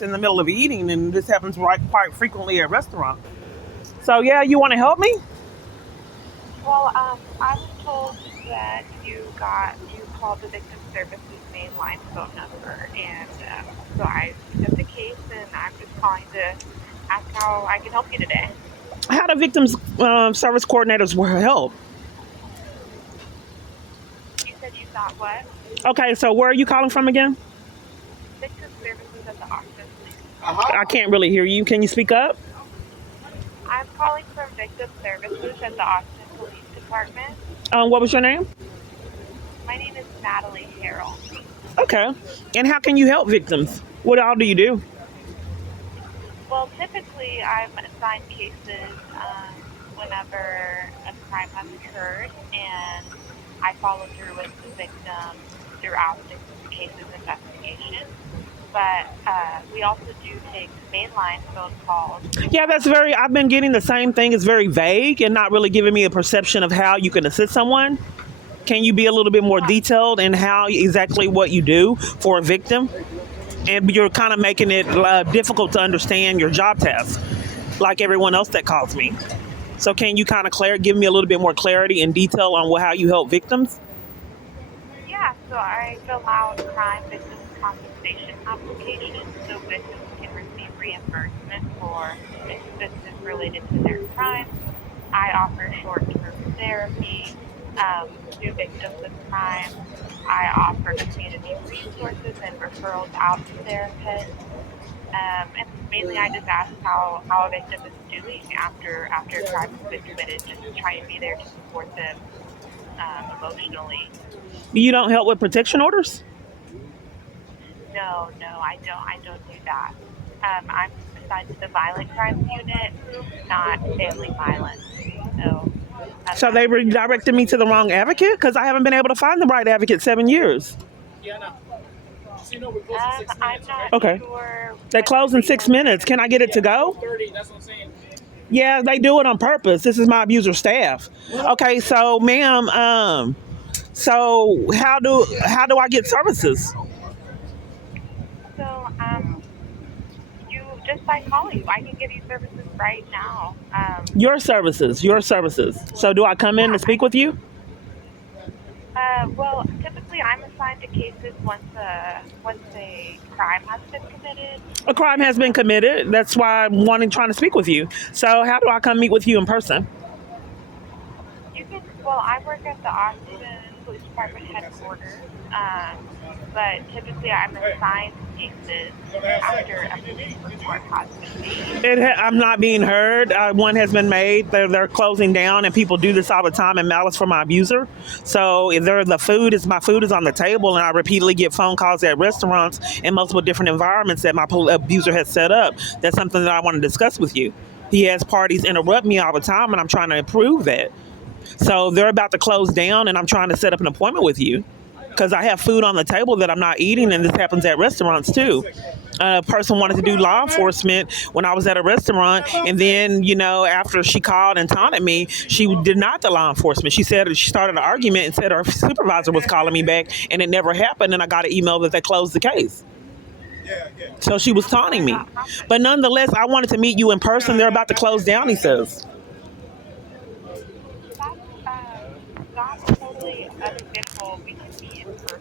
in the middle of eating, and this happens quite frequently at restaurants. So yeah, you want to help me? Well, I was told that you called the victim services mainline phone number, and so I took the case, and I'm just calling to ask how I can help you today. How do victims service coordinators will help? You said you thought what? Okay, so where are you calling from again? Victim services at the office. I can't really hear you. Can you speak up? I'm calling from victim services at the Austin Police Department. What was your name? My name is Natalie Harrell. Okay. And how can you help victims? What all do you do? Well, typically I'm assigned cases whenever a crime has occurred, and I follow through with the victim throughout the case's investigation. But we also do take mainline phone calls. Yeah, I've been getting the same thing. It's very vague and not really giving me a perception of how you can assist someone. Can you be a little bit more detailed in how exactly what you do for a victim? And you're kind of making it difficult to understand your job task, like everyone else that calls me. So can you kind of give me a little bit more clarity and detail on how you help victims? Yeah, so I fill out crime victim compensation applications so victims can receive reimbursement for expenses related to their crimes. I offer short-term therapy to victims of crime. I offer community resources and referrals out to therapists. And mainly I just ask how a victim is doing after a crime has been committed, just to try and be there to support them emotionally. You don't help with protection orders? No, I don't do that. I'm assigned to the violent crimes unit, not family violence. So, So they redirected me to the wrong advocate because I haven't been able to find the right advocate 7 years. I'm not Okay. sure. They close in 6 minutes. Can I get it to go? Yeah, they do it on purpose. This is my abuser staff. Okay, so ma'am, so how do I get services? So, you just by calling, I can give you services right now. Your services. So do I come in to speak with you? Well, typically I'm assigned to cases once a crime has been committed. A crime has been committed. That's why I'm trying to speak with you. So how do I come meet with you in person? Well, I work at the Austin Police Department headquarters, but typically I'm assigned cases after a police report has been made. I'm not being heard. One has been made. They're closing down, and people do this all the time in malice for my abuser. So if my food is on the table, and I repeatedly get phone calls at restaurants in multiple different environments that my abuser has set up. That's something that I want to discuss with you. He has parties interrupt me all the time, and I'm trying to improve that. So they're about to close down, and I'm trying to set up an appointment with you because I have food on the table that I'm not eating, and this happens at restaurants too. A person wanted to do law enforcement when I was at a restaurant, and then, after she called and taunted me, she denied the law enforcement. She said she started an argument and said her supervisor was calling me back, and it never happened, and I got an email that they closed the case. So she was taunting me. But nonetheless, I wanted to meet you in person. They're about to close down, he says. That's totally understandable. We can be in person,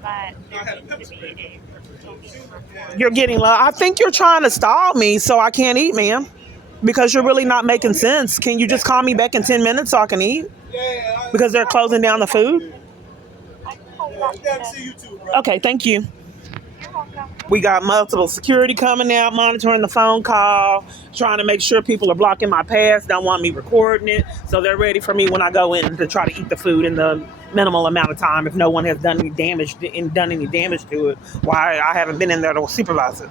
but there needs to be a police report. You're getting low. I think you're trying to stall me so I can't eat, ma'am. Because you're really not making sense. Can you just call me back in 10 minutes so I can eat? Because they're closing down the food? I can call you back. Okay, thank you. You're welcome. We got multiple security coming out, monitoring the phone call, trying to make sure people are blocking my pass, don't want me recording it. So they're ready for me when I go in to try to eat the food in the minimal amount of time if no one has done any damage to it. Why I haven't been in there to supervise it.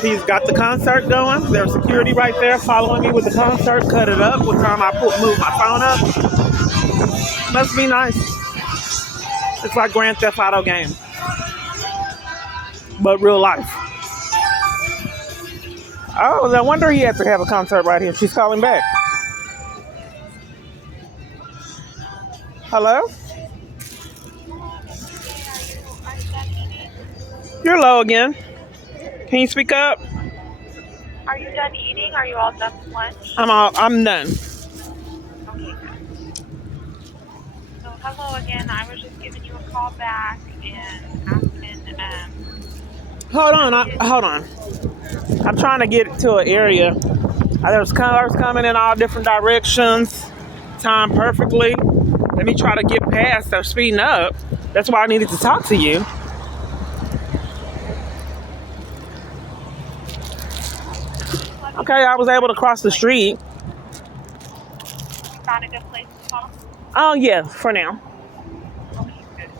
He's got the concert going. There's security right there following me with the concert. Cut it up. What time I move my phone up. Must be nice. It's like Grand Theft Auto game, but real life. Oh, no wonder he had to have a concert right here. She's calling back. Hello? You're low again. Can you speak up? Are you done eating? Are you all done with lunch? I'm done. Okay, good. So hello again. I was just giving you a call back and asking, Hold on. I'm trying to get to an area. There's cars coming in all different directions. Timed perfectly. Let me try to get past. They're speeding up. That's why I needed to talk to you. Okay, I was able to cross the street. you found a good place to talk? Oh yeah, for now. Okay, good.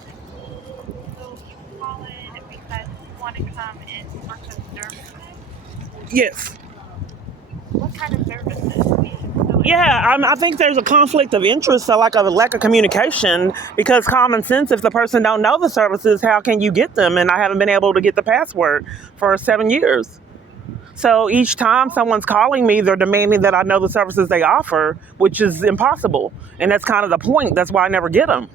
So you call in because you want to come in for some services? Yes. What kind of services? Yeah, I think there's a conflict of interest, so like a lack of communication. Because common sense, if the person don't know the services, how can you get them? And I haven't been able to get the password for 7 years. So each time someone's calling me, they're demanding that I know the services they offer, which is impossible. And that's kind of the point. That's why I never get them.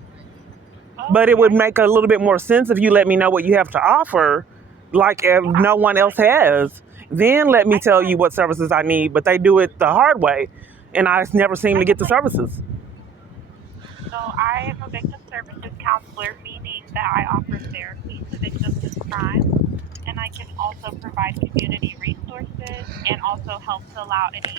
But it would make a little bit more sense if you let me know what you have to offer, like if no one else has. Then let me tell you what services I need. But they do it the hard way, and I never seem to get the services. So I am a victim services counselor, meaning that I offer therapy to victims of crime, and I can also provide community resources and also help fill out any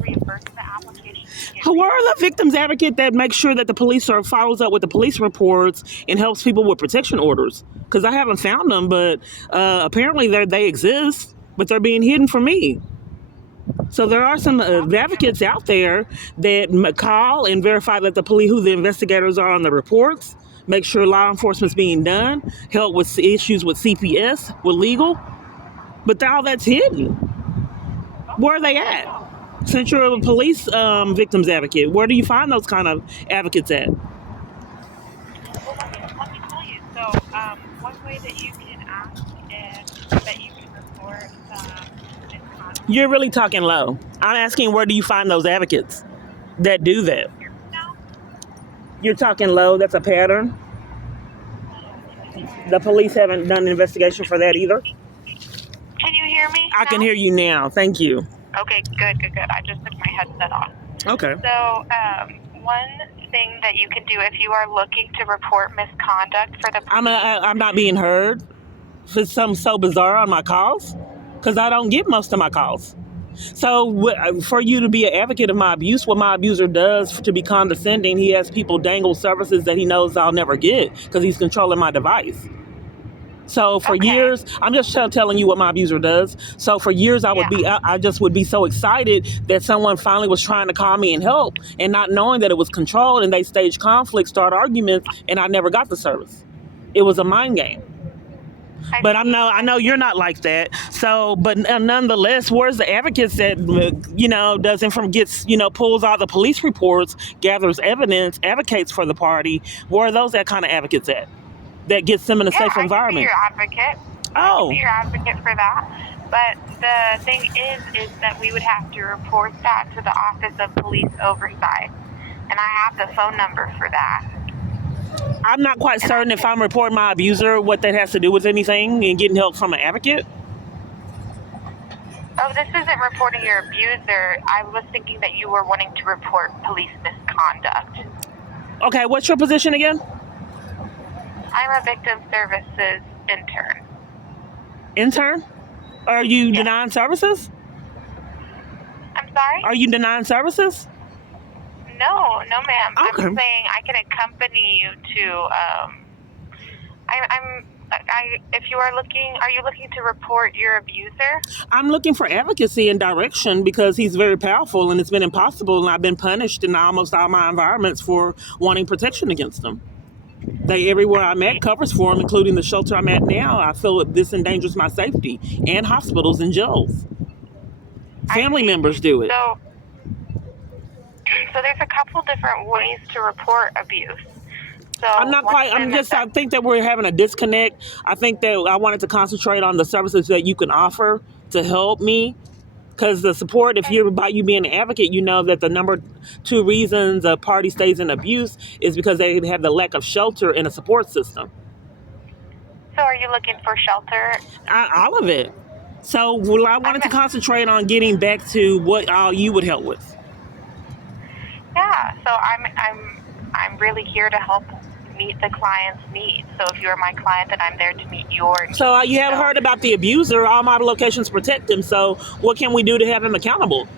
reimbursement applications. Who are the victims advocate that makes sure that the police follows up with the police reports and helps people with protection orders? Because I haven't found them, but apparently they exist, but they're being hidden from me. So there are some advocates out there that call and verify that the police, who the investigators are on the reports, make sure law enforcement's being done, help with issues with CPS, with legal, but all that's hidden. Where are they at? Since you're a police victims advocate, where do you find those kind of advocates at? Well, let me tell you. So one way that you can ask is that you can report misconduct. You're really talking low. I'm asking, where do you find those advocates that do that? Now, You're talking low. That's a pattern. The police haven't done an investigation for that either. can you hear me? I can hear you now. Thank you. Okay, good. I just took my headset off. Okay. So, one thing that you can do if you are looking to report misconduct for the I'm not being heard for something so bizarre on my calls, because I don't get most of my calls. So for you to be an advocate of my abuse, what my abuser does to be condescending, he has people dangle services that he knows I'll never get because he's controlling my device. So for years, I'm just telling you what my abuser does. So for years, I just would be so excited that someone finally was trying to call me and help, and not knowing that it was controlled, and they stage conflict, start arguments, and I never got the service. It was a mind game. But I know you're not like that. So, but nonetheless, where's the advocates that pulls out the police reports, gathers evidence, advocates for the party? Where are those kind of advocates at? That gets them in a safe environment. I can be your advocate. I can be your advocate for that. But the thing is that we would have to report that to the Office of Police Oversight, and I have the phone number for that. I'm not quite certain if I'm reporting my abuser, what that has to do with anything and getting help from an advocate. Oh, this isn't reporting your abuser. I was thinking that you were wanting to report police misconduct. Okay, what's your position again? I'm a victim services intern. Intern? Are you denying services? I'm sorry? Are you denying services? No, ma'am. Okay. I'm saying I can accompany you to. If you are you looking to report your abuser? I'm looking for advocacy and direction because he's very powerful, and it's been impossible, and I've been punished in almost all my environments for wanting protection against him. Everywhere I'm at covers for him, including the shelter I'm at now. I feel this endangers my safety, and hospitals and jails. Family members do it. So there's a couple different ways to report abuse. So I think that we're having a disconnect. I think that I wanted to concentrate on the services that you can offer to help me. Because the support, by you being an advocate, you know that the number 2 reasons a party stays in abuse is because they have the lack of shelter and a support system. So are you looking for shelter? All of it. So well, I wanted to concentrate on getting back to what all you would help with. Yeah, so I'm really here to help meet the client's needs. So if you're my client, then I'm there to meet your needs. So you have heard about the abuser. All my locations protect him. So what can we do to have him accountable?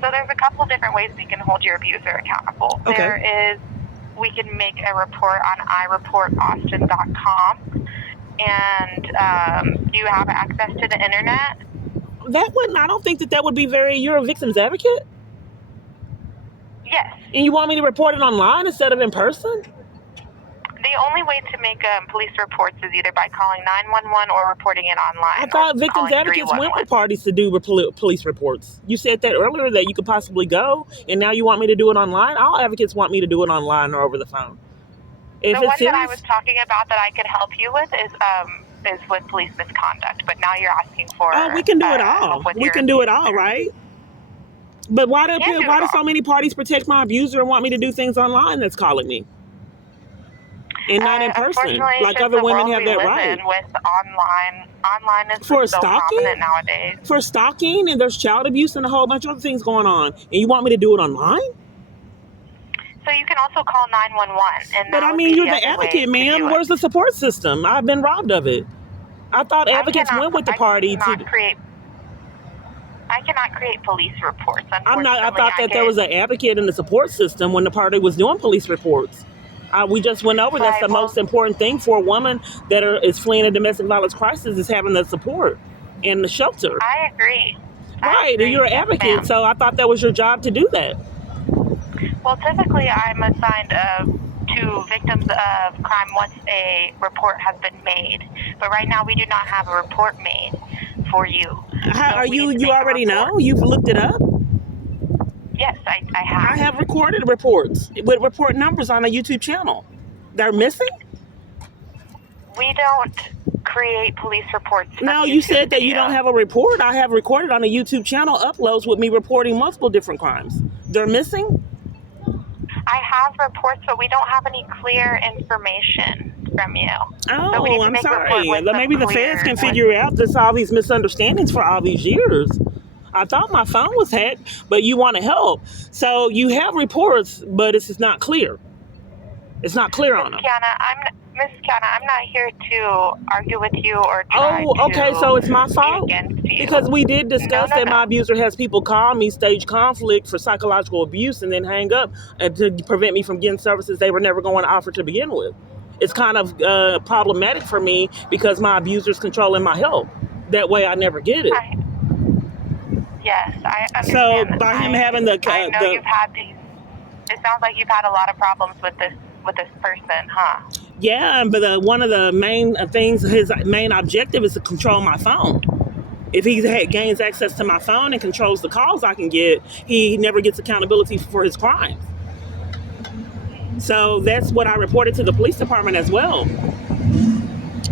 So there's a couple different ways we can hold your abuser accountable. Okay. We can make a report on ireportaustin.com. And do you have access to the internet? I don't think that would be you're a victim's advocate? Yes. And you want me to report it online instead of in person? The only way to make police reports is either by calling 911 or reporting it online. I thought victims advocates went with parties to do police reports. You said that earlier that you could possibly go, and now you want me to do it online? All advocates want me to do it online or over the phone. The one that I was talking about that I could help you with is with police misconduct, but now you're asking for... Oh, we can do it all. We can do it all, right? But why do so many parties protect my abuser and want me to do things online that's calling me? And not in person, like other women have that right. With online is for so stalking prominent nowadays. For stalking, and there's child abuse and a whole bunch of other things going on, and you want me to do it online? So you can also call 911. And but I mean, you're the advocate, ma'am. Where's the support system? I've been robbed of it. I thought advocates went with the party I cannot create police reports. I thought that there was an advocate in the support system when the party was doing police reports. We just went over that's the most important thing for a woman that is fleeing a domestic violence crisis is having the support and the shelter. I agree. Right, and you're an advocate, so I thought that was your job to do that. Well, typically I'm assigned to victims of crime once a report has been made. But right now we do not have a report made for you. You already know? You've looked it up? Yes, I have. I have recorded reports with report numbers on a YouTube channel. They're missing? We don't create police reports. No, you said that you don't have a report. I have recorded on a YouTube channel uploads with me reporting multiple different crimes. They're missing? I have reports, but we don't have any clear information from you. Oh, so I'm sorry. Maybe the feds can figure out there's all these misunderstandings for all these years. I thought my phone was hacked, but you want to help. So you have reports, but it's just not clear. It's not clear on them. Miss Kiana, I'm not here to argue with you or try okay, so it's my fault? Because we did discuss that my abuser has people call me, stage conflict for psychological abuse, and then hang up to prevent me from getting services they were never going to offer to begin with. It's kind of problematic for me because my abuser's controlling my help. That way I never get it. Yes, I understand. So by him having you've had these... It sounds like you've had a lot of problems with this person, huh? Yeah, but one of the main things, his main objective is to control my phone. If he gains access to my phone and controls the calls I can get, he never gets accountability for his crimes. So that's what I reported to the police department as well.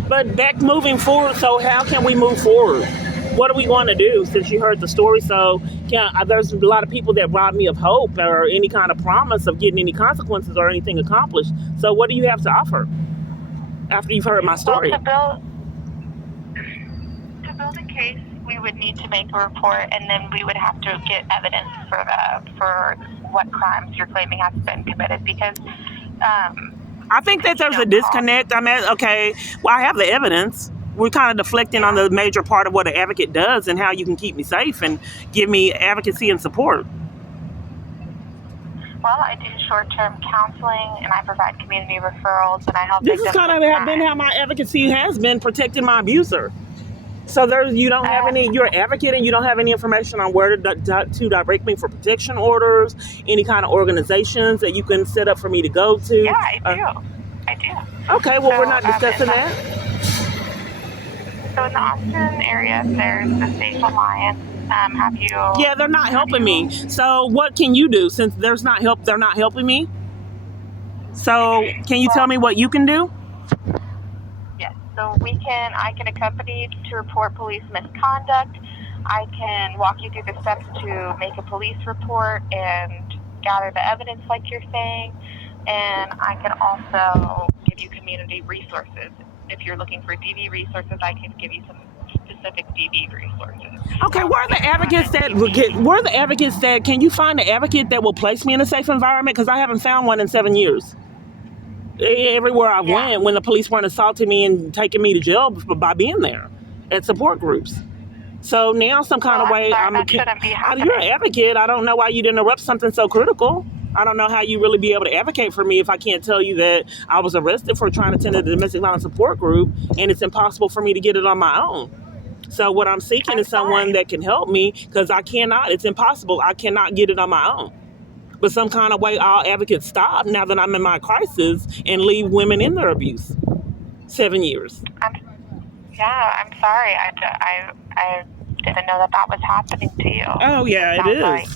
But moving forward, so how can we move forward? What are we going to do since you heard the story? So there's a lot of people that rob me of hope or any kind of promise of getting any consequences or anything accomplished. So what do you have to offer after you've heard my story? Well, to build a case, we would need to make a report, and then we would have to get evidence for what crimes you're claiming has been committed. Because I think that there's a disconnect. I have the evidence. We're kind of deflecting on the major part of what an advocate does and how you can keep me safe and give me advocacy and support. Well, I do short-term counseling, and I provide community referrals, and I help. This is kind of been how my advocacy has been protecting my abuser. So you're an advocate, and you don't have any information on where to direct me for protection orders, any kind of organizations that you can set up for me to go to. Yeah, I do. Okay, well, we're not discussing that. So in the Austin area, there's the Safe Alliance. Yeah, they're not helping me. So what can you do since they're not helping me? So can you tell me what you can do? Yes. So I can accompany you to report police misconduct. I can walk you through the steps to make a police report and gather the evidence like you're saying. And I can also give you community resources if you're looking for DV resources, I can give you some specific DV resources. Okay, where are the There's not advocates a that DV. where are the advocates that can you find an advocate that will place me in a safe environment? Because I haven't found one in 7 years. Everywhere I Yeah. went, when the police weren't assaulting me and taking me to jail by being there at support groups. So now, some kind Well, of I'm way, sorry, that shouldn't be you're an happening. advocate. I don't know why you'd interrupt something so critical. I don't know how you really be able to advocate for me if I can't tell you that I was arrested for trying to attend a domestic violence support group, and it's impossible for me to get it on my own. So what I'm seeking I'm is someone sorry. that can help me, because I cannot. It's impossible. I cannot get it on my own. But some kind of way, all advocates stop now that I'm in my crisis and leave women in their abuse. 7 years. I'm sorry. I didn't know that was happening to you. Oh yeah, it sounds is. like,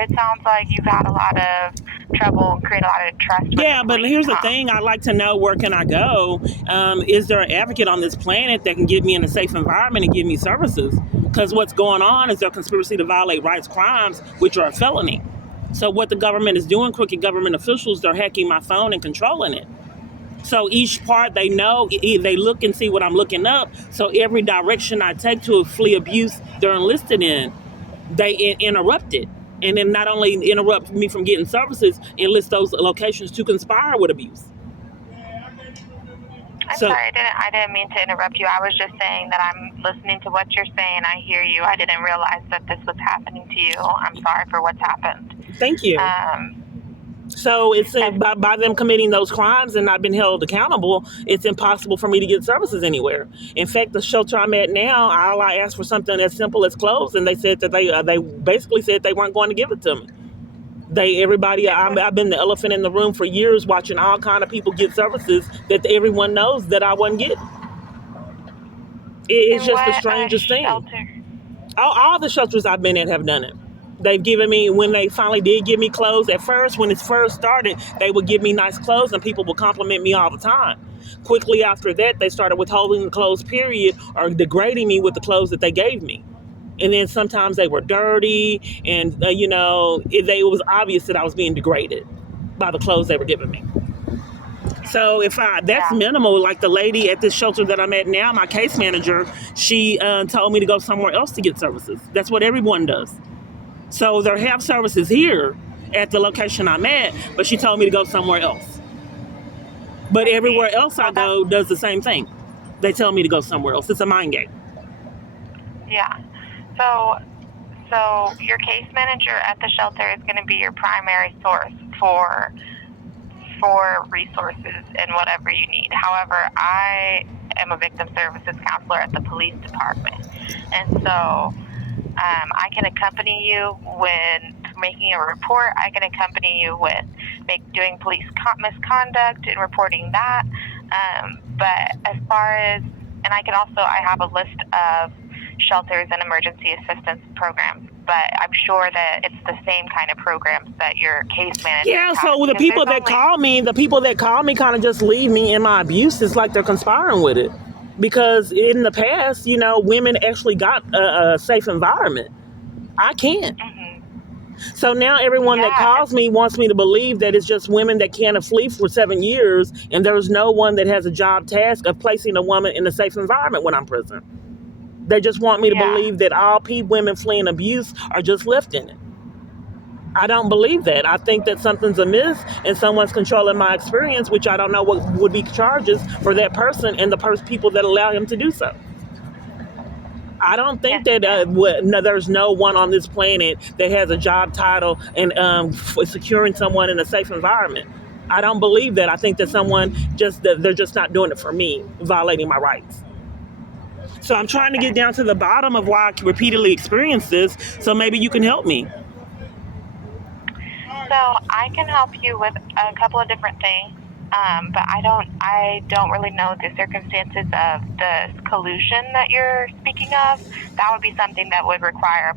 it sounds like you've had a lot of trouble and create a lot of trust with Yeah, the but police, here's the huh? thing. I'd like to know, where can I go? Is there an advocate on this planet that can get me in a safe environment and give me services? Because what's going on is their conspiracy to violate rights crimes, which are a felony. So what the government is doing, crooked government officials, they're hacking my phone and controlling it. So each part they know, they look and see what I'm looking up. So every direction I take to flee abuse they're enlisted in, they interrupt it. And then not only interrupt me from getting services, enlist those locations to conspire with abuse. I'm So, sorry, I didn't mean to interrupt you. I was just saying that I'm listening to what you're saying. I hear you. I didn't realize that this was happening to you. I'm sorry for what's happened. thank you. So it's by them committing those crimes and not being held accountable, it's impossible for me to get services anywhere. In fact, the shelter I'm at now, all I asked for something as simple as clothes, and they said that they basically said they weren't going to give it to me. I've been the elephant in the room for years, watching all kind of people get services that everyone knows that I wasn't getting. It's just the strangest thing. All the shelters I've been in have done it. They've given me, when they finally did give me clothes, at first, when it first started, they would give me nice clothes and people would compliment me all the time. Quickly after that, they started withholding the clothes, period, or degrading me with the clothes that they gave me. And then sometimes they were dirty, and it was obvious that I was being degraded by the clothes they were giving me. So that's minimal. Like the lady at this shelter that I'm at now, my case manager, she told me to go somewhere else to get services. That's what everyone does. So they have services here at the location I'm at, but she told me to go somewhere else. But everywhere else I go does the same thing. They tell me to go somewhere else. It's a mind game. Yeah. So your case manager at the shelter is going to be your primary source for resources and whatever you need. However, I am a victim services counselor at the police department, and so I can accompany you when making a report. I can accompany you with doing police misconduct and reporting that. But as far as, and I have a list of shelters and emergency assistance programs, but I'm sure that it's the same kind of programs that your case manager has. Yeah, so the people that call me kind of just leave me in my abuse. It's like they're conspiring with it. Because in the past, women actually got a safe environment. I can't. So now everyone that calls me wants me to believe that it's just women that can't flee for 7 years, and there's no one that has a job task of placing a woman in a safe environment when I'm in prison. They just want me to believe that all women fleeing abuse are just left in it. I don't believe that. I think that something's amiss and someone's controlling my experience, which I don't know what would be charges for that person and the people that allow him to do so. I don't think that there's no one on this planet that has a job title and securing someone in a safe environment. I don't believe that. I think that they're just not doing it for me, violating my rights. So I'm trying to get down to the bottom of why I repeatedly experience this, so maybe you can help me. So I can help you with a couple of different things, but I don't really know the circumstances of the collusion that you're speaking of. That would be something that would require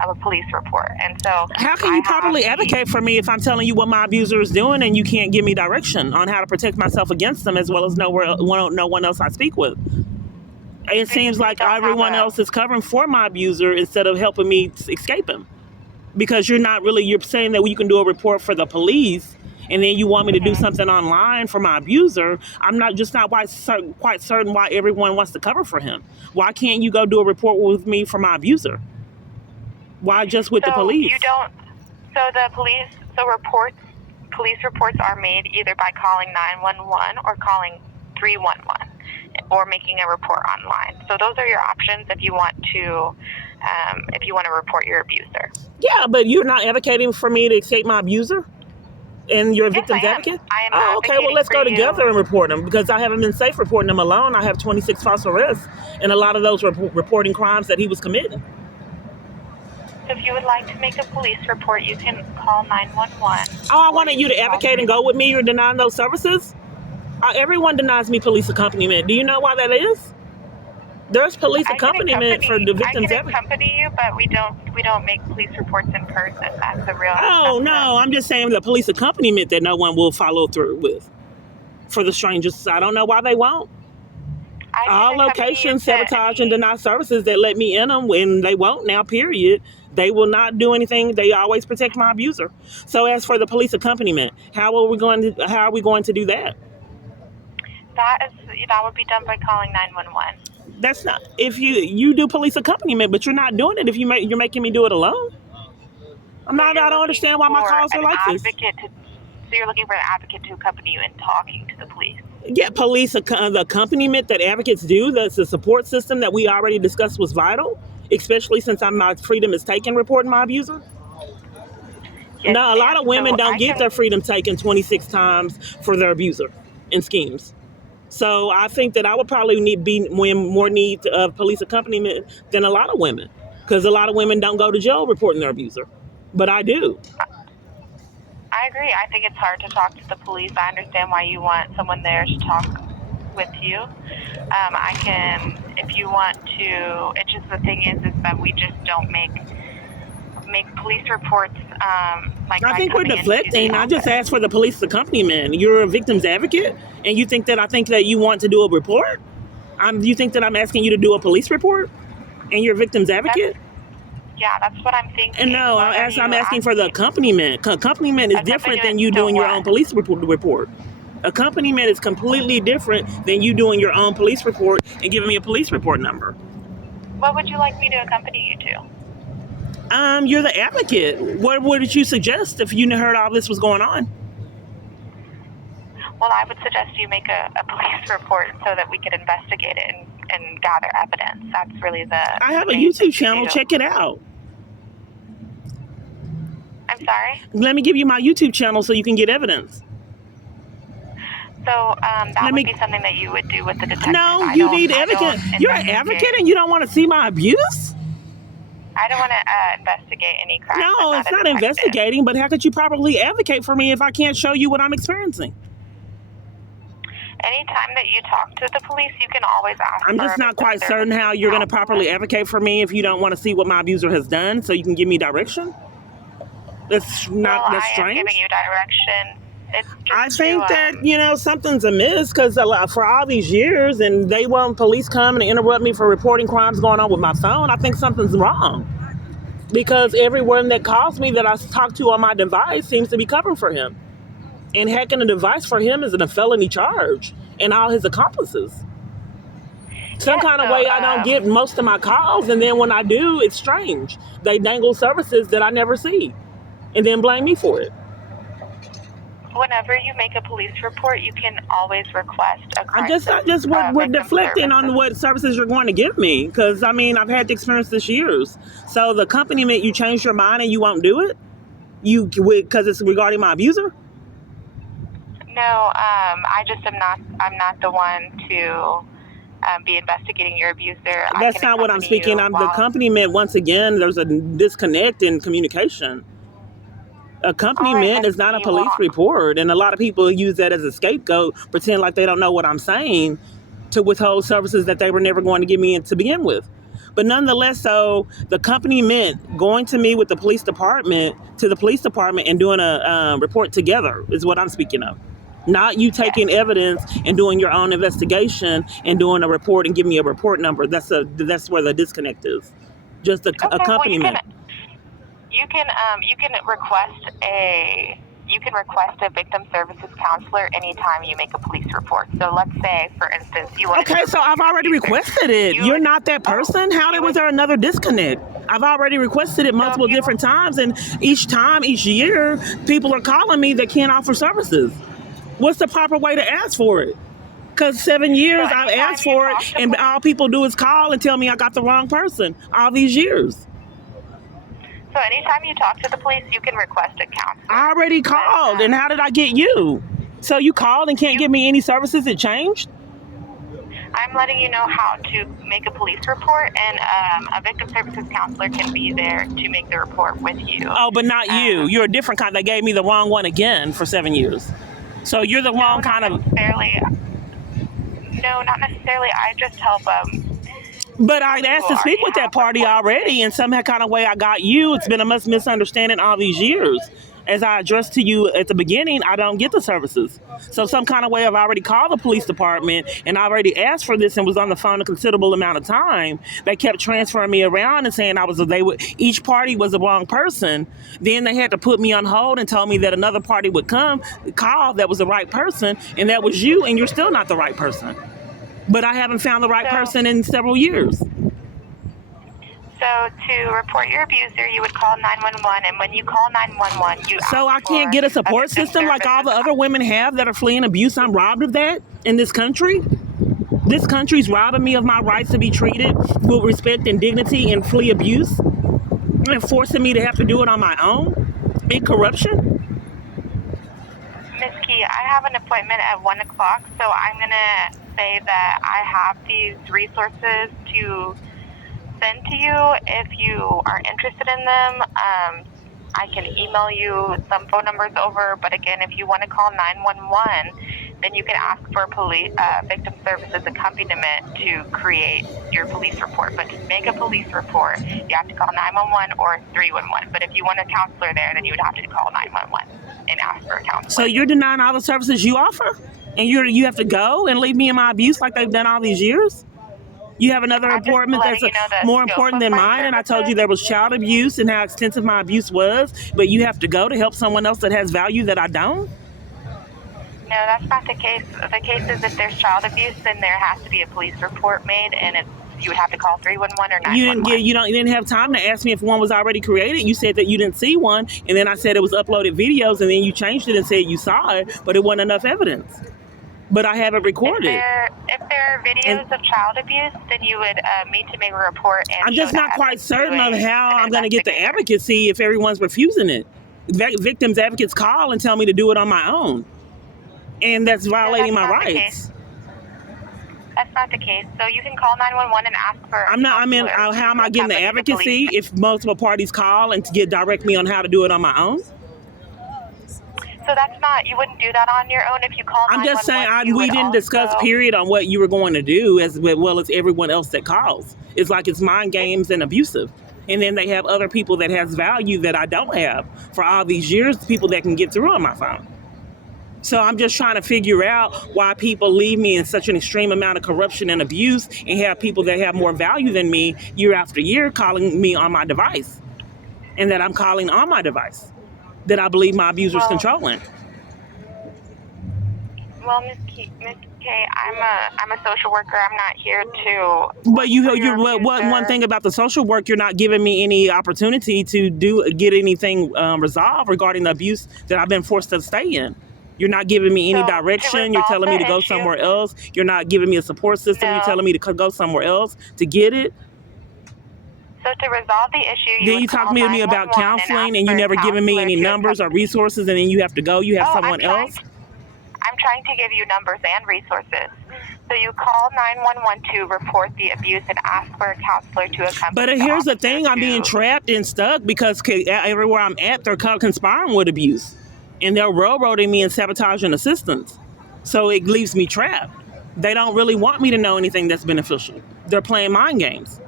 a police report. And so, how can you properly advocate for me if I'm telling you what my abuser is doing and you can't give me direction on how to protect myself against them, as well as no one else I speak with? It seems like everyone else is covering for my abuser instead of helping me escape him. Because you're saying that you can do a report for the police and then you want me to do Mhm. something online for my abuser, I'm not quite certain why everyone wants to cover for him. Why can't you go do a report with me for my abuser? Why just with the So you police? don't. So the police. So police reports are made either by calling 911 or calling 311, or making a report online. So those are your options if you want to report your abuser. Yeah, but you're not advocating for me to escape my abuser? And you're a Yes, I victim's am. advocate? I am Oh, okay. Well, advocating let's for go you. together and report them because I haven't been safe reporting them alone. I have 26 false arrests, and a lot of those were reporting crimes that he was committing. So if you would like to make a police report, you can call 911. Oh, I Or wanted you can to call advocate and go with me. You're denying those services? Everyone denies me police accompaniment. Do you know why that is? There's police accompaniment for the I victim's can advocate. accompany you, but we don't make police reports in person. That's the real. Oh, no. I'm just saying the police accompaniment that no one will follow through with for the strangers. I don't know why they won't. I All can accompany you locations to sabotage and any. deny services that let me in them when they won't now, period. They will not do anything. They always protect my abuser. So as for the police accompaniment, how are we going to do that? That would be done by calling 911. That's not if you do police accompaniment, but you're not doing it if you're making me do it alone. I don't understand why my calls are like this. So you're looking for an advocate to accompany you in talking to the police. Yeah, the accompaniment that advocates do, that's the support system that we already discussed was vital, especially since my freedom is taken reporting my abuser. Yes, Now, a lot ma'am. of women So don't I get can. their freedom taken 26 times for their abuser in schemes. So I think that I would probably be more need of police accompaniment than a lot of women, because a lot of women don't go to jail reporting their abuser, but I do. I agree. I think it's hard to talk to the police. I understand why you want someone there to talk with you. I can, if you want to. It's just the thing is that we just don't make police reports. Like I by think we're coming into the deflecting. I just office. asked for the police accompaniment. You're a victim's advocate, and you think that you want to do a report? You think that I'm asking you to do a police report, and you're a victim's advocate? That's what I'm thinking. And no, What are you I'm asking for the asking? accompaniment. Accompaniment is different than you To doing your own what? police report. Accompaniment is completely different than you doing your own police report and giving me a police report number. What would you like me to accompany you to? You're the advocate. What would you suggest if you heard all this was going on? Well, I would suggest you make a police report so that we could investigate it and gather evidence. That's really the. I have a main thing YouTube to channel. do. Check it out. I'm sorry. Let me give you my YouTube channel so you can get evidence. So that would be something that you would do with the detective. No, you need advocate. You're an advocate and you don't want to see my abuse? I don't want to investigate any crime. No, it's not investigating, but how could you properly advocate for me if I can't show you what I'm experiencing? Anytime that you talk to the police, you can always ask. I'm just not quite certain how you're going to properly advocate for me if you don't want to see what my abuser has done so you can give me direction. That's strange. I am giving you direction. I think that, something's amiss because for all these years and they want police come and interrupt me for reporting crimes going on with my phone. I think something's wrong because everyone that calls me that I talk to on my device seems to be covering for him. And hacking a device for him is a felony charge and all his accomplices. Some kind of way I don't get most of my calls, and then when I do, it's strange. They dangle services that I never see and then blame me for it. Whenever you make a police report, you can always request a crime. We're deflecting on what services you're going to give me because, I've had the experience this years. So the accompaniment, you change your mind and you won't do it? Because it's regarding my abuser? No, I'm not the one to be investigating your abuser. That's not what I'm speaking. The accompaniment, once again, there's a disconnect in communication. Accompaniment is not a police report, and a lot of people use that as a scapegoat, pretend like they don't know what I'm saying to withhold services that they were never going to give me to begin with. But nonetheless, so the accompaniment, going to me with the police department, to the police department and doing a report together is what I'm speaking of. Not you taking evidence and doing your own investigation and doing a report and giving me a report number. That's where the disconnect is. Just the accompaniment. You can request a you can request a victim services counselor anytime you make a police report. So let's say, for instance, you want Okay, so I've already requested it. You're not that person? How was there another disconnect? I've already requested it multiple different times, and each year, people are calling me that can't offer services. What's the proper way to ask for it? Because 7 years I've asked for it, and all people do is call and tell me I got the wrong person all these years. So anytime you talk to the police, you can request a counselor. I already called, and how did I get you? So you called and can't give me any services? It changed? I'm letting you know how to make a police report, and a victim services counselor can be there to make the report with you. Oh, but not you. You're a different kind. They gave me the wrong one again for 7 years. So you're the wrong kind of... No, not necessarily. I just help But I asked to speak with that party already, and somehow kind of way I got you. It's been a misunderstanding all these years. As I addressed to you at the beginning, I don't get the services. So some kind of way I've already called the police department and I already asked for this and was on the phone a considerable amount of time. They kept transferring me around and saying each party was the wrong person. Then they had to put me on hold and told me that another party would call that was the right person, and that was you, and you're still not the right person. But I haven't found the right person in several years. So to report your abuser, you would call 911, and when you call 911, you ask So I can't get a support system like all the other women have that are fleeing abuse. I'm robbed of that in this country. This country's robbing me of my rights to be treated with respect and dignity and flee abuse, and forcing me to have to do it on my own in corruption. Ms. Key, I have an appointment at 1 o'clock, so I'm going to say that I have these resources to send to you if you are interested in them. I can email you some phone numbers over, but again, if you want to call 911, then you can ask for victim services accompaniment to create your police report. But to make a police report, you have to call 911 or 311. But if you want a counselor there, then you would have to call 911 and ask for a counselor. So you're denying all the services you offer? And you have to go and leave me in my abuse like they've done all these years? You have another appointment that's more important than mine, and I told you there was child abuse and how extensive my abuse was, but you have to go to help someone else that has value that I don't? No, that's not the case. The case is if there's child abuse, then there has to be a police report made, and you would have to call 311 or 911. You didn't have time to ask me if one was already created. You said that you didn't see one, and then I said it was uploaded videos, and then you changed it and said you saw it, but it wasn't enough evidence. But I have it recorded. If there are videos of child abuse, then you would need to make a report. And I'm just not quite certain of how I'm going to get the advocacy if everyone's refusing it. Victims advocates call and tell me to do it on my own, and that's violating my rights. That's not the case. So you can call 911 and ask for. How am I getting the advocacy if multiple parties call and to direct me on how to do it on my own? So that's not, you wouldn't do that on your own if you called 911. I'm just saying, we didn't discuss period on what you were going to do as well as everyone else that calls. It's like it's mind games and abusive. And then they have other people that has value that I don't have for all these years, people that can get through on my phone. So I'm just trying to figure out why people leave me in such an extreme amount of corruption and abuse and have people that have more value than me year after year calling me on my device, and that I'm calling on my device that I believe my abuser's controlling. Well, Ms. K, I'm a social worker. I'm not here to. But one thing about the social work, you're not giving me any opportunity to get anything resolved regarding the abuse that I've been forced to stay in. You're not giving me any direction. You're telling me to go somewhere else. You're not giving me a support system. No. You're telling me to go somewhere else to get it. So to resolve the issue, then you talk to me about counseling, and you never given me any numbers or resources, and then you have to go. You have someone else. I'm trying to give you numbers and resources. So you call 911 to report the abuse and ask for a counselor to accompany. But here's the thing: I'm being trapped and stuck because everywhere I'm at, they're conspiring with abuse, and they're railroading me and sabotaging assistance. So it leaves me trapped. They don't really want me to know anything that's beneficial. They're playing mind games.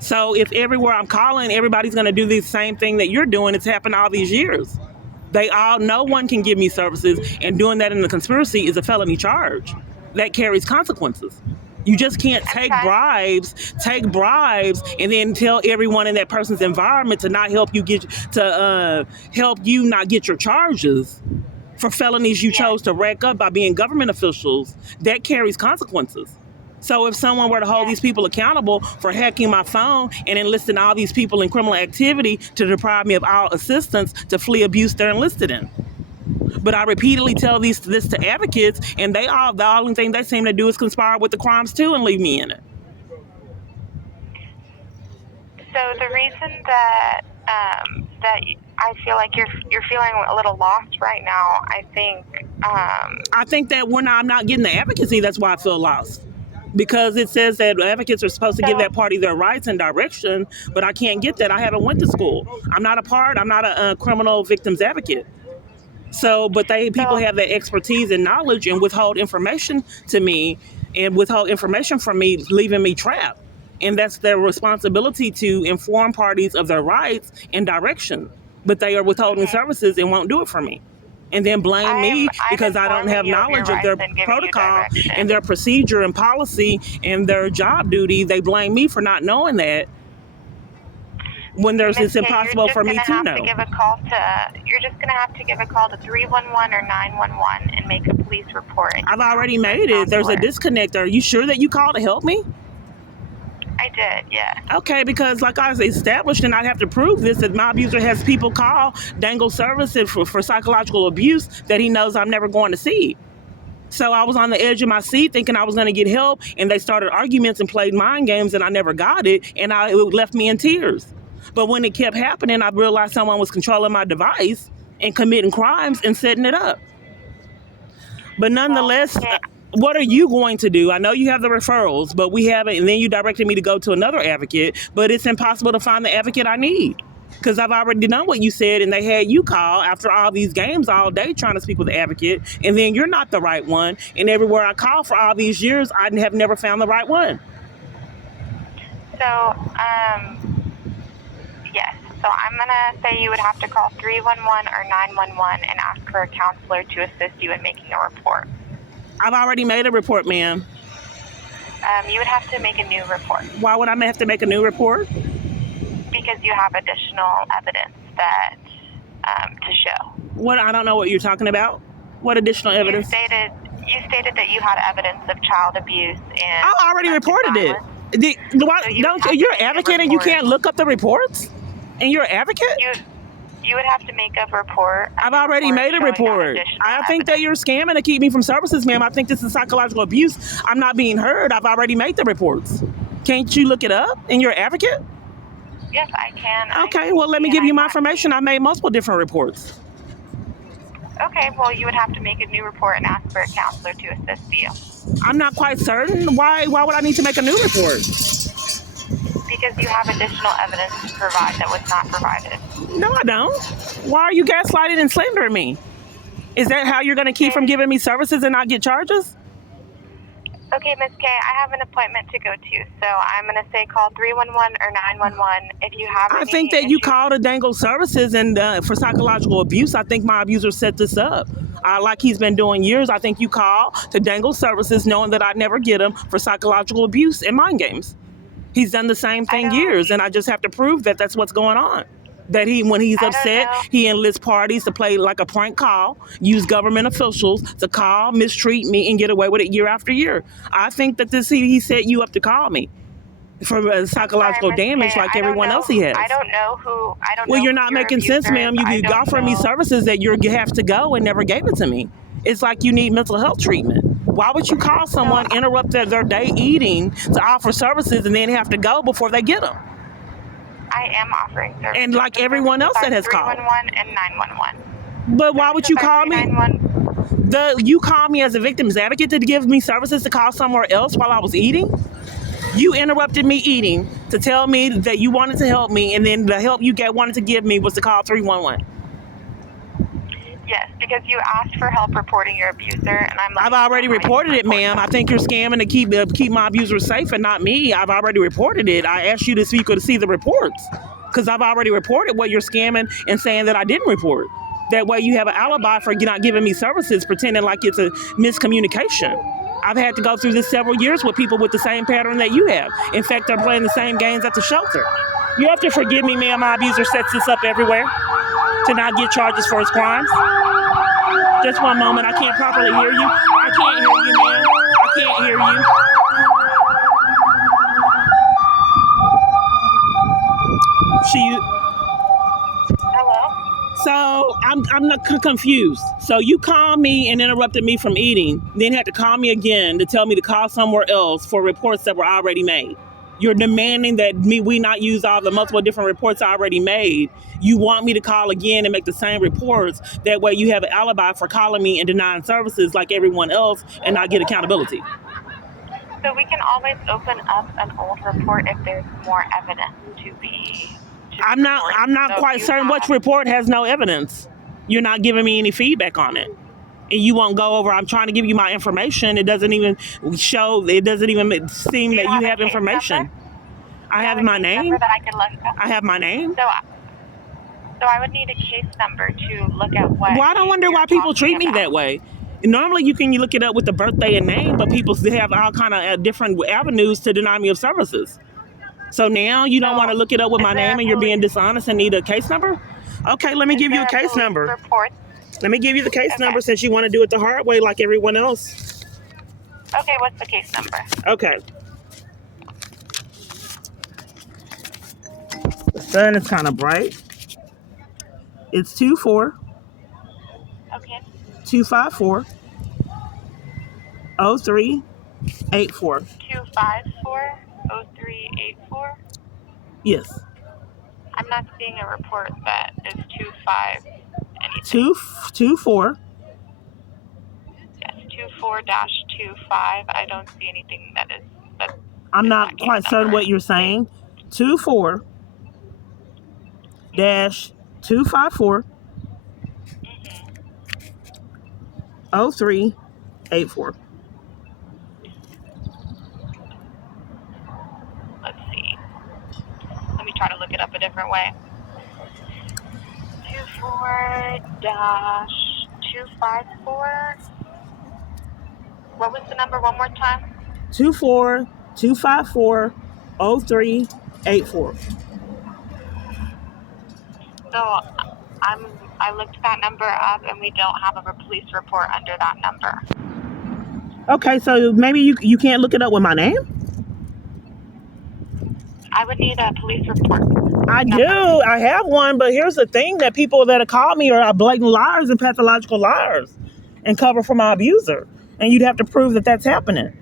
So if everywhere I'm calling, everybody's going to do the same thing that you're doing, it's happened all these years. No one can give me services, and doing that in a conspiracy is a felony charge that carries consequences. You just can't I'm take bribes, and then tell everyone in that person's environment to not help you help you not get your charges for felonies you Yes. chose to rack up by being government officials. That carries consequences. So if someone were to hold these people accountable for hacking my phone and enlisting all these people in criminal activity to deprive me of all assistance to flee abuse they're enlisted in. But I repeatedly tell this to advocates, and the only thing they seem to do is conspire with the crimes too and leave me in it. So the reason that I feel like you're feeling a little lost right now, I think that I'm not getting the advocacy. That's why I feel lost. Because it says that advocates are supposed to give that party their rights and direction, but I can't get that. I haven't went to school. I'm not a criminal victims advocate. So, but people have that expertise and knowledge and withhold information to me and withhold information from me, leaving me trapped. And that's their responsibility to inform parties of their rights and direction. But they are withholding services and won't do it for me. And then blame me because I don't have knowledge of their protocol and their procedure and policy and their job duty. They blame me for not knowing that when it's impossible for me to know. You're just going to have to give a call to 311 or 911 and make a police report. I've already made it. There's a disconnect. Are you sure that you called to help me? I did, yeah. Okay, because like I established, and I'd have to prove this, that my abuser has people call Dangle Services for psychological abuse that he knows I'm never going to see. So I was on the edge of my seat thinking I was going to get help, and they started arguments and played mind games, and I never got it, and it left me in tears. But when it kept happening, I realized someone was controlling my device and committing crimes and setting it up. But nonetheless, what are you going to do? I know you have the referrals, but we haven't. And then you directed me to go to another advocate, but it's impossible to find the advocate I need because I've already done what you said, and they had you call after all these games all day trying to speak with the advocate, and then you're not the right one. And everywhere I call for all these years, I have never found the right one. So, yes. So I'm going to say you would have to call 311 or 911 and ask for a counselor to assist you in making a report. I've already made a report, ma'am. You would have to make a new report. Why would I have to make a new report? Because you have additional evidence that to show. What? I don't know what you're talking about. What additional evidence? You stated that you had evidence of child abuse and I already reported it. You're an advocate and you can't look up the reports? And you're an advocate? You would have to make a report. I've already made a report. I think that you're scamming to keep me from services, ma'am. I think this is psychological abuse. I'm not being heard. I've already made the reports. Can't you look it up? And you're an advocate? Yes, I can. Okay, well, let me give you my information. I made multiple different reports. Okay, well, you would have to make a new report and ask for a counselor to assist you. I'm not quite certain. Why would I need to make a new report? Because you have additional evidence to provide that was not provided. No, I don't. Why are you gaslighting and slandering me? Is that how you're going to keep from giving me services and not get charges? Okay, Ms. K, I have an appointment to go to, so I'm going to say call 311 or 911 if you have any I think that you called a Dangle Services and for psychological abuse. I think my abuser set this up. Like he's been doing years. I think you called to Dangle Services knowing that I'd never get him for psychological abuse and mind games. He's done the same thing years, and I just have to prove that that's what's going on. That when he's upset, he enlists parties to play like a prank call, use government officials to call, mistreat me, and get away with it year after year. I think that he set you up to call me for psychological damage like everyone else he has. I don't know. Well, you're not making sense, ma'am. You offering me services that you have to go and never gave it to me. It's like you need mental health treatment. Why would you call someone, interrupt their day eating to offer services and then have to go before they get them? I am offering services. And like everyone else that has called. 311 and 911. But why would you call me? You called me as a victim's advocate to give me services to call somewhere else while I was eating? You interrupted me eating to tell me that you wanted to help me, and then the help you wanted to give me was to call 311. Yes, because you asked for help reporting your abuser, and I've already reported it, ma'am. I think you're scamming to keep my abuser safe and not me. I've already reported it. I asked you to see if you could see the reports because I've already reported what you're scamming and saying that I didn't report. That way you have an alibi for not giving me services, pretending like it's a miscommunication. I've had to go through this several years with people with the same pattern that you have. In fact, they're playing the same games at the shelter. You have to forgive me, ma'am. My abuser sets this up everywhere to not get charges for his crimes. Just one moment. I can't properly hear you. I can't hear you, ma'am. I can't hear you. Hello? So I'm not confused. So you called me and interrupted me from eating, then had to call me again to tell me to call somewhere else for reports that were already made. You're demanding that we not use all the multiple different reports I already made. You want me to call again and make the same reports. That way you have an alibi for calling me and denying services like everyone else and not get accountability. So we can always open up an old report if there's more evidence to be. I'm not quite certain which report has no evidence. You're not giving me any feedback on it. And you won't go over. I'm trying to give you my information. It doesn't even show. It doesn't even seem that you have information. I have my name. That I can look up? I have my name. So I would need a case number to look at what. Well, I don't wonder why people treat me that way. Normally, you can look it up with the birthday and name, but people have all kind of different avenues to deny me of services. So now you don't want to look it up with my name and you're being dishonest and need a case number? Okay, let me give you a case number. Report? Let me give you the case number since you want to do it the hard way like everyone else. Okay, what's the case number? Okay. The sun is kind of bright. It's 24 Okay. 254 0384. 254 0384? Yes. I'm not seeing a report that is 25 anything. 24. Yes, 24-25. I don't see anything that is. I'm not quite certain what you're saying. 24-254 0384. Let's see. Let me try to look it up a different way. 24-254. What was the number one more time? 24-254 0384. So I looked that number up and we don't have a police report under that number. Okay, so maybe you can't look it up with my name? I would need a police report. I do. I have one, but here's the thing that people that have called me are blatant liars and pathological liars and cover for my abuser. And you'd have to prove that that's happening.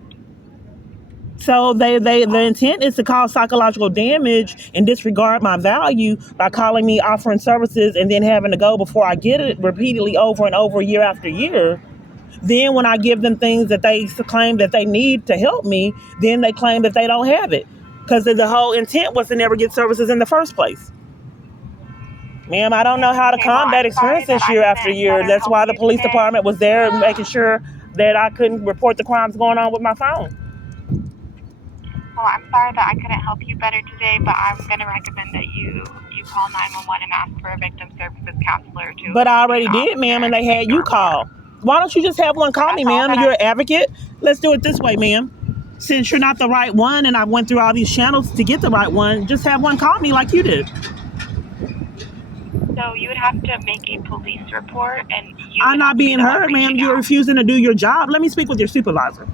So the intent is to cause psychological damage and disregard my value by calling me, offering services, and then having to go before I get it repeatedly over and over year after year. Then when I give them things that they claim that they need to help me, then they claim that they don't have it. Because the whole intent was to never get services in the first place. Ma'am, I don't know how to combat experiences year after year. That's why the police department was there making sure that I couldn't report the crimes going on with my phone. Well, I'm sorry that I couldn't help you better today, but I'm going to recommend that you call 911 and ask for a victim services counselor too. But I already did, ma'am, and they had you call. Why don't you just have one call me, ma'am? You're an advocate. Let's do it this way, ma'am. Since you're not the right one and I went through all these channels to get the right one, just have one call me like you did. So you would have to make a police report and I'm not being heard, ma'am. You're refusing to do your job. Let me speak with your supervisor.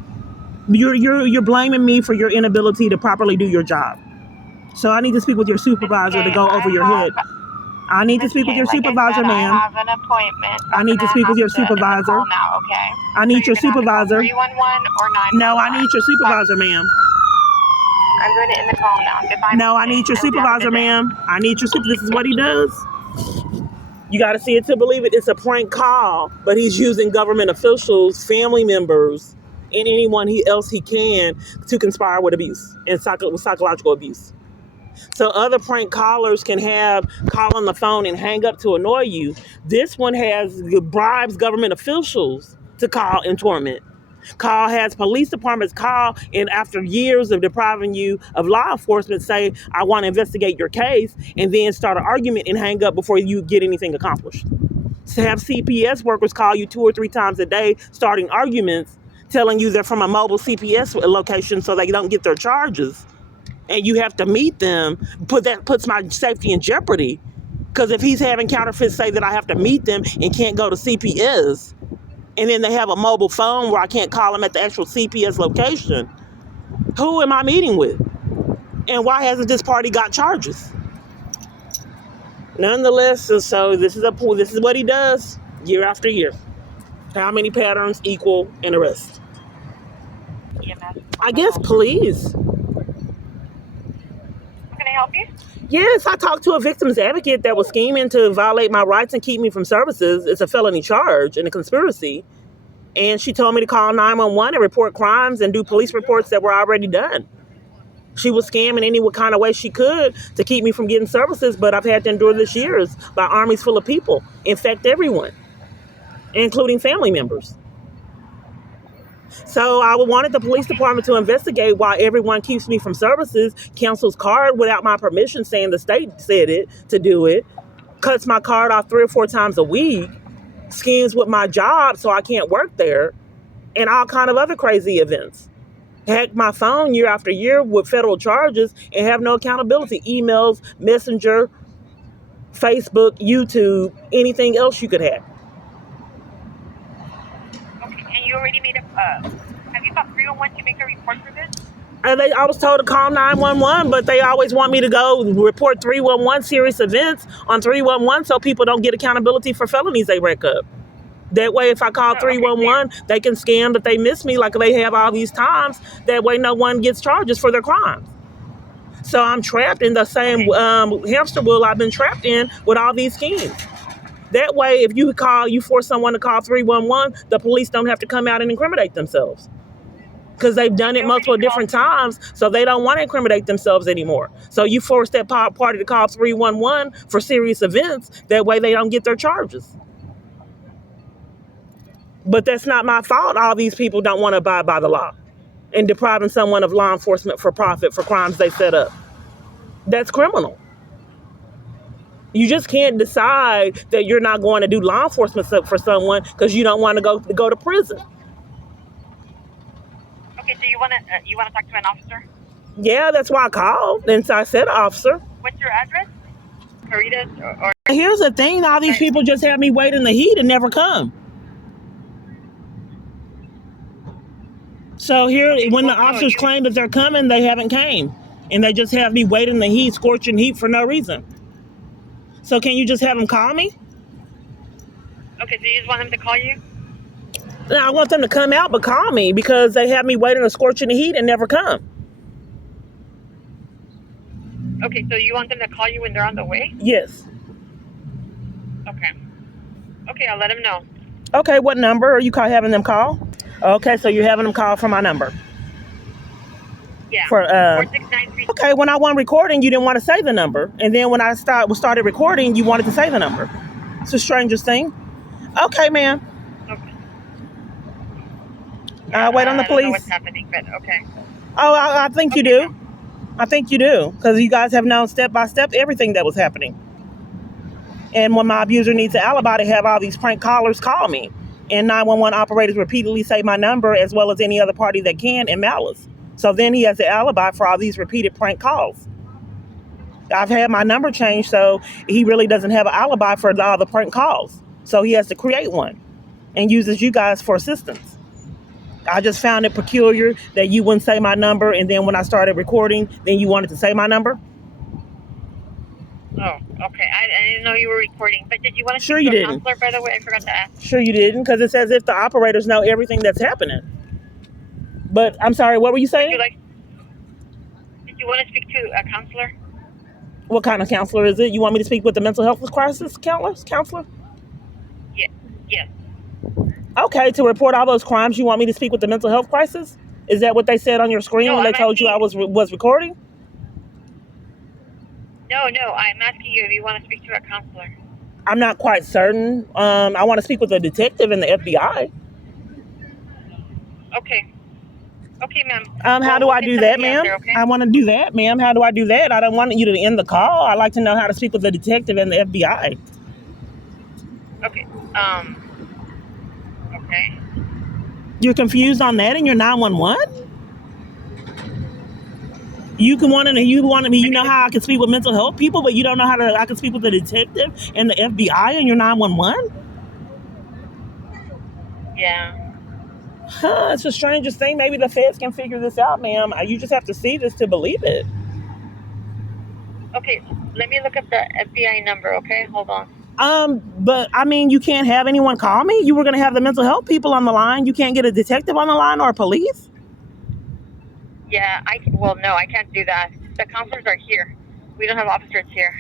You're blaming me for your inability to properly do your job. So I need to speak with your supervisor to go over your head. I need to speak with your supervisor, ma'am. I have an appointment. I need to speak with your supervisor. Now, okay? I need your supervisor. 311 or 911? No, I need your supervisor, ma'am. I'm going to end the call now. No, I need your supervisor, ma'am. I need your supervisor. This is what he does. You got to see it to believe it. It's a prank call, but he's using government officials, family members, and anyone else he can to conspire with abuse and psychological abuse. So other prank callers can call on the phone and hang up to annoy you. This one bribes government officials to call and torment. Has police departments call, and after years of depriving you of law enforcement, say, I want to investigate your case, and then start an argument and hang up before you get anything accomplished. To have CPS workers call you 2 or 3 times a day, starting arguments telling you they're from a mobile CPS location so they don't get their charges. And you have to meet them. That puts my safety in jeopardy. Because if he's having counterfeits say that I have to meet them and can't go to CPS, and then they have a mobile phone where I can't call them at the actual CPS location, who am I meeting with? And why hasn't this party got charges? Nonetheless, so this is what he does year after year. How many patterns equal an arrest? EMS. I guess police. Can I help you? Yes, I talked to a victim's advocate that was scheming to violate my rights and keep me from services. It's a felony charge and a conspiracy. And she told me to call 911 and report crimes and do police reports that were already done. She was scamming any kind of way she could to keep me from getting services, but I've had to endure this years by armies full of people, infect everyone, including family members. So I wanted the police department to investigate why everyone keeps me from services, cancels card without my permission, saying the state said it to do it, cuts my card off 3 or 4 times a week, schemes with my job so I can't work there, and all kind of other crazy events. Hack my phone year after year with federal charges and have no accountability. Emails, Messenger, Facebook, YouTube, anything else you could hack. Okay, and you already made have you called 301 to make a report for this? I was told to call 911, but they always want me to go report 311 serious events on 311 so people don't get accountability for felonies they rack up. That way, if I call 311, they can scam that they miss me like they have all these times. That way, no one gets charges for their crimes. So I'm trapped in the same hamster wheel I've been trapped in with all these schemes. That way, if you force someone to call 311, the police don't have to come out and incriminate themselves. Because they've done it multiple different times, so they don't want to incriminate themselves anymore. So you force that party to call 311 for serious events. That way, they don't get their charges. But that's not my fault. All these people don't want to abide by the law and depriving someone of law enforcement for profit for crimes they set up. That's criminal. You just can't decide that you're not going to do law enforcement for someone because you don't want to go to prison. Okay, so you want to talk to an officer? Yeah, that's why I called. And so I said, officer. What's your address? Caritas or Here's the thing. All these people just have me wait in the heat and never come. So here, when the officers claim that they're coming, they haven't came. And they just have me wait in the heat, scorching heat for no reason. So can you just have them call me? Okay, so you just want them to call you? No, I want them to come out, but call me because they have me wait in the scorching heat and never come. Okay, so you want them to call you when they're on the way? Yes. Okay. Okay, I'll let them know. Okay, what number are you having them call? Okay, so you're having them call from my number. Yeah. For 4693. Okay, when I won recording, you didn't want to say the number, and then when I started recording, you wanted to say the number. It's the strangest thing. Okay, ma'am. Okay. I'll wait on the I don't police. know what's happening, but okay. Oh, I think you do. I think you do because you guys have known step by step everything that was happening. And when my abuser needs an alibi, they have all these prank callers call me. And 911 operators repeatedly say my number as well as any other party that can in malice. So then he has an alibi for all these repeated prank calls. I've had my number changed, so he really doesn't have an alibi for all the prank calls. So he has to create one and uses you guys for assistance. I just found it peculiar that you wouldn't say my number, and then when I started recording, then you wanted to say my number. Oh, okay. I didn't know you were recording, but did you want to Sure speak you to a didn't. counselor, by the way? I forgot to ask. Sure you didn't, because it's as if the operators know everything that's happening. But I'm sorry, what were you saying? Did you want to speak to a counselor? What kind of counselor is it? You want me to speak with the mental health crisis counselor? Yes. Okay, to report all those crimes, you want me to speak with the mental health crisis? Is that what they said on your screen when they told you I was recording? No, I'm asking you if you want to speak to a counselor. I'm not quite certain. I want to speak with a detective in the FBI. Okay. Okay, ma'am. How do I do that, ma'am? Okay? I want to do that, ma'am. How do I do that? I don't want you to end the call. I'd like to know how to speak with the detective in the FBI. Okay. Okay. You're confused on that in your 911? You know how I can speak with mental health people, but you don't know I can speak with the detective and the FBI in your 911? Yeah. Huh, it's the strangest thing. Maybe the feds can figure this out, ma'am. You just have to see this to believe it. Okay, let me look up the FBI number, okay? Hold on. But I mean, you can't have anyone call me? You were going to have the mental health people on the line. You can't get a detective on the line or police? Yeah, no, I can't do that. The counselors are here. We don't have officers here.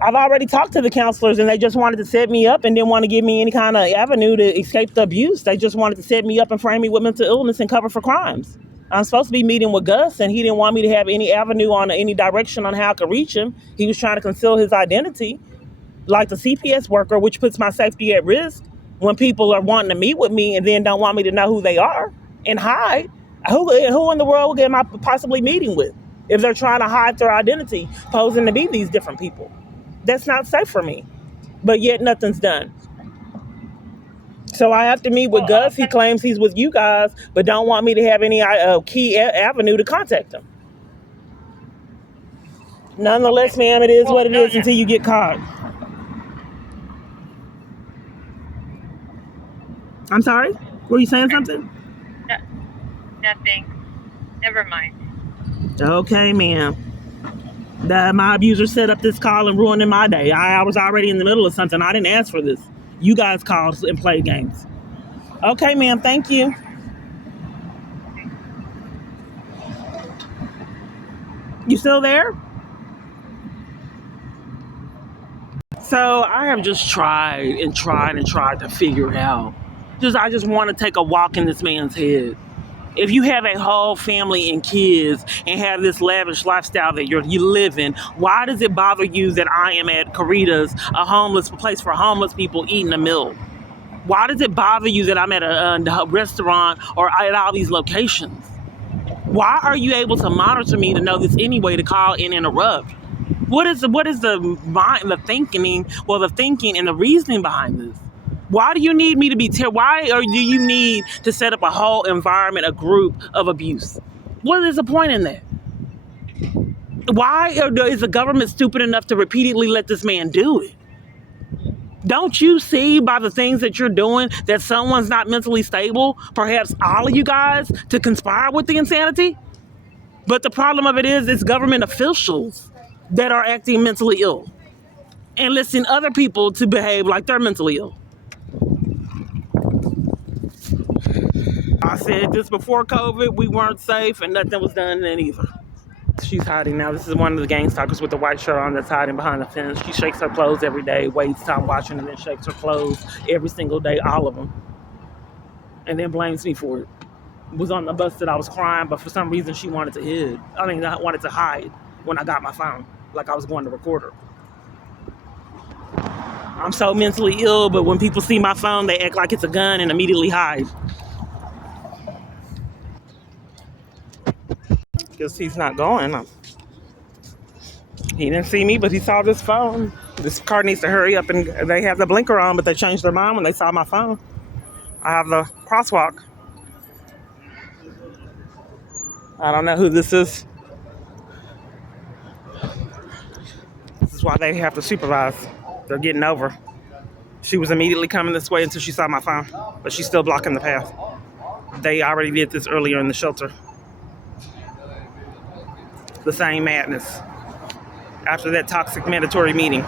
I've already talked to the counselors and they just wanted to set me up and didn't want to give me any kind of avenue to escape the abuse. They just wanted to set me up and frame me with mental illness and cover for crimes. I'm supposed to be meeting with Gus and he didn't want me to have any avenue on any direction on how I could reach him. He was trying to conceal his identity, like the CPS worker, which puts my safety at risk when people are wanting to meet with me and then don't want me to know who they are and hide. Who in the world am I possibly meeting with if they're trying to hide their identity, posing to be these different people? That's not safe for me. But yet nothing's done. So I have to meet with Gus. He claims he's with you guys, but don't want me to have any key avenue to contact him. Nonetheless, ma'am, it is what it is until you get caught. I'm sorry? Were you saying something? Nothing. Never mind. Okay, ma'am. My abuser set up this call and ruining my day. I was already in the middle of something. I didn't ask for this. You guys called and played games. Okay, ma'am. Thank you. You still there? So I have just tried to figure it out. I just want to take a walk in this man's head. If you have a whole family and kids and have this lavish lifestyle that you live in, why does it bother you that I am at Carita's, a place for homeless people eating a meal? Why does it bother you that I'm at a restaurant or at all these locations? Why are you able to monitor me to know this anyway to call and interrupt? What is the thinking and the reasoning behind this? Why do you need me to be do you need to set up a whole environment, a group of abuse? What is the point in that? Why is the government stupid enough to repeatedly let this man do it? Don't you see by the things that you're doing that someone's not mentally stable? Perhaps all of you guys to conspire with the insanity? But the problem of it is it's government officials that are acting mentally ill and listing other people to behave like they're mentally ill. I said this before COVID, we weren't safe and nothing was done then either. She's hiding now. This is one of the gang stalkers with the white shirt on that's hiding behind the fence. She shakes her clothes every day, waits till I'm watching, and then shakes her clothes every single day, all of them. And then blames me for it. Was on the bus that I was crying, but for some reason she wanted to hide when I got my phone, like I was going to record her. I'm so mentally ill, but when people see my phone, they act like it's a gun and immediately hide. Because he's not going. He didn't see me, but he saw this phone. This car needs to hurry up, and they have the blinker on, but they changed their mind when they saw my phone. I have the crosswalk. I don't know who this is. This is why they have to supervise. They're getting over. She was immediately coming this way until she saw my phone, but she's still blocking the path. They already did this earlier in the shelter. The same madness after that toxic mandatory meeting.